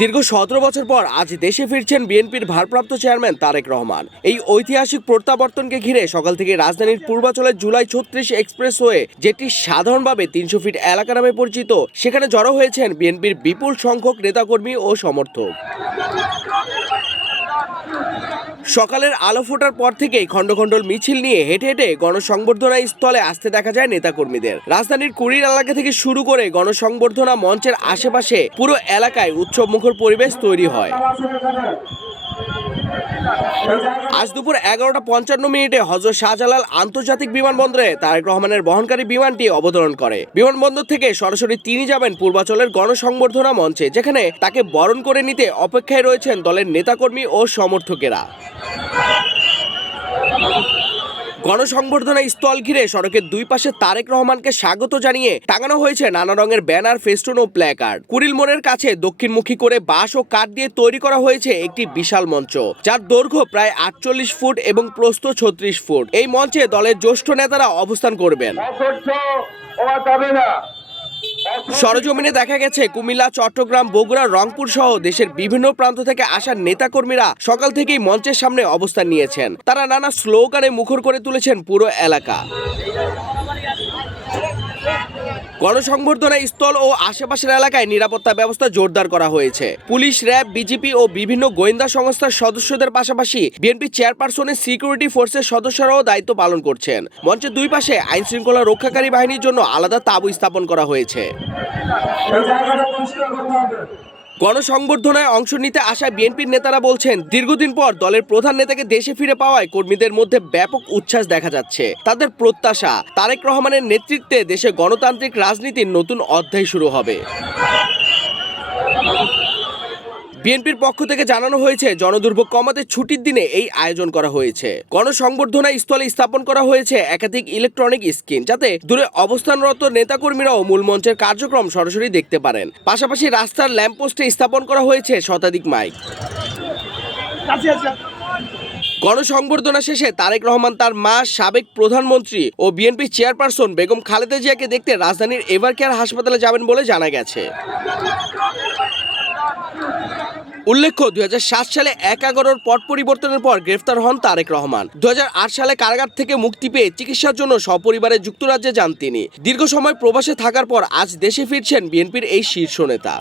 দীর্ঘ সতেরো বছর পর আজ দেশে ফিরছেন বিএনপির ভারপ্রাপ্ত চেয়ারম্যান তারেক রহমান। এই ঐতিহাসিক প্রত্যাবর্তনকে ঘিরে সকাল থেকে রাজধানীর পূর্বাচলের জুলাই ছত্রিশ এক্সপ্রেসওয়ে যেটি সাধারণভাবে তিনশো ফিট এলাকা নামে পরিচিত, সেখানে জড়ো হয়েছেন বিএনপির বিপুল সংখ্যক নেতাকর্মী ও সমর্থক। সকালের আলো ফোটার পর থেকেই খণ্ডখণ্ডল মিছিল নিয়ে হেঁটে হেঁটে গণসংবর্ধনা স্থলে আসতে দেখা যায় নেতাকর্মীদের। রাজধানীর কুড়ির এলাকা থেকে শুরু করে গণসংবর্ধনা মঞ্চের আশেপাশে পুরো এলাকায় উৎসব মুখর পরিবেশ তৈরি হয়। আজ দুপুর এগারোটা পঞ্চান্ন মিনিটে হজরত শাহজালাল আন্তর্জাতিক বিমানবন্দরে তারেক রহমানের বহনকারী বিমানটি অবতরণ করে। বিমানবন্দর থেকে সরাসরি তিনি যাবেন পূর্বাচলের গণসংবর্ধনা মঞ্চে, যেখানে তাকে বরণ করে নিতে অপেক্ষায় রয়েছেন দলের নেতাকর্মী ও সমর্থকেরা। গণসংবর্ধনা স্থল ঘিরে সড়কের দুই পাশে তারেক রহমানকে স্বাগত জানিয়ে টাঙানো হয়েছে নানা রঙের ব্যানার, ফেস্টুন ও প্ল্যাকার্ড। কুড়িল মোড়ের কাছে দক্ষিণমুখী করে বাঁশ ও কাঠ দিয়ে তৈরি করা হয়েছে একটি বিশাল মঞ্চ, যার দৈর্ঘ্য প্রায় আটচল্লিশ ফুট এবং প্রস্থ ছত্রিশ ফুট। এই মঞ্চে দলের জ্যেষ্ঠ নেতারা অবস্থান করবেন। সরজমিনে দেখা গেছে কুমিল্লা, চট্টগ্রাম, বগুড়া, রংপুর সহ দেশের বিভিন্ন প্রান্ত থেকে আসা নেতাকর্মীরা সকাল থেকেই মঞ্চের সামনে অবস্থান নিয়েছেন। তারা নানা স্লোগানে মুখর করে তুলেছেন পুরো এলাকা। গণসংবর্ধনা স্থল ও আশেপাশের এলাকায় নিরাপত্তা ব্যবস্থা জোরদার করা হয়েছে। পুলিশ, র্যাব, বিজেপি ও বিভিন্ন গোয়েন্দা সংস্থার সদস্যদের পাশাপাশি বিএনপি চেয়ারপারসনের সিকিউরিটি ফোর্সের সদস্যরাও দায়িত্ব পালন করছেন। মঞ্চের দুই পাশে আইন শৃঙ্খলা রক্ষাকারী বাহিনীর জন্য আলাদা তাঁবু স্থাপন করা হয়েছে। গণসংবর্ধনায় অংশ নিতে আসা বিএনপির নেতারা বলছেন, দীর্ঘদিন পর দলের প্রধান নেতাকে দেশে ফিরে পাওয়ায় কর্মীদের মধ্যে ব্যাপক উচ্ছ্বাস দেখা যাচ্ছে। তাদের প্রত্যাশা, তারেক রহমানের নেতৃত্বে দেশে গণতান্ত্রিক রাজনীতির নতুন অধ্যায় শুরু হবে। বিএনপির পক্ষ থেকে জানানো হয়েছে, জনদুর্ভোগ কমাতে ছুটির দিনে এই আয়োজন করা হয়েছে। গণসংবর্ধনা স্থলে স্থাপন করা হয়েছে একাধিক ইলেকট্রনিক স্ক্রিন যাতে দূরে অবস্থানরত নেতাকর্মীরাও মূল মঞ্চের কার্যক্রম সরাসরি দেখতে পারেন। পাশাপাশি রাস্তার ল্যাম্পপোস্টে স্থাপন করা হয়েছে শতাধিক মাইক। গণসংবর্ধনা শেষে তারেক রহমান তার মা, সাবেক প্রধানমন্ত্রী ও বিএনপি চেয়ারপারসন বেগম খালেদা জিয়াকে দেখতে রাজধানীর এভার কেয়ার হাসপাতালে যাবেন বলে জানা গেছে। উল্লেখ্য দু হাজার সাত সালে এক এগারোর পট পরিবর্তনের পর গ্রেফতার হন তারেক রহমান। দু হাজার আট সালে কারাগার থেকে মুক্তি পেয়ে চিকিৎসার জন্য সপরিবারে যুক্তরাজ্যে যান তিনি। দীর্ঘ সময় প্রবাসে থাকার পর আজ দেশে ফিরছেন বিএনপির এই শীর্ষ নেতা।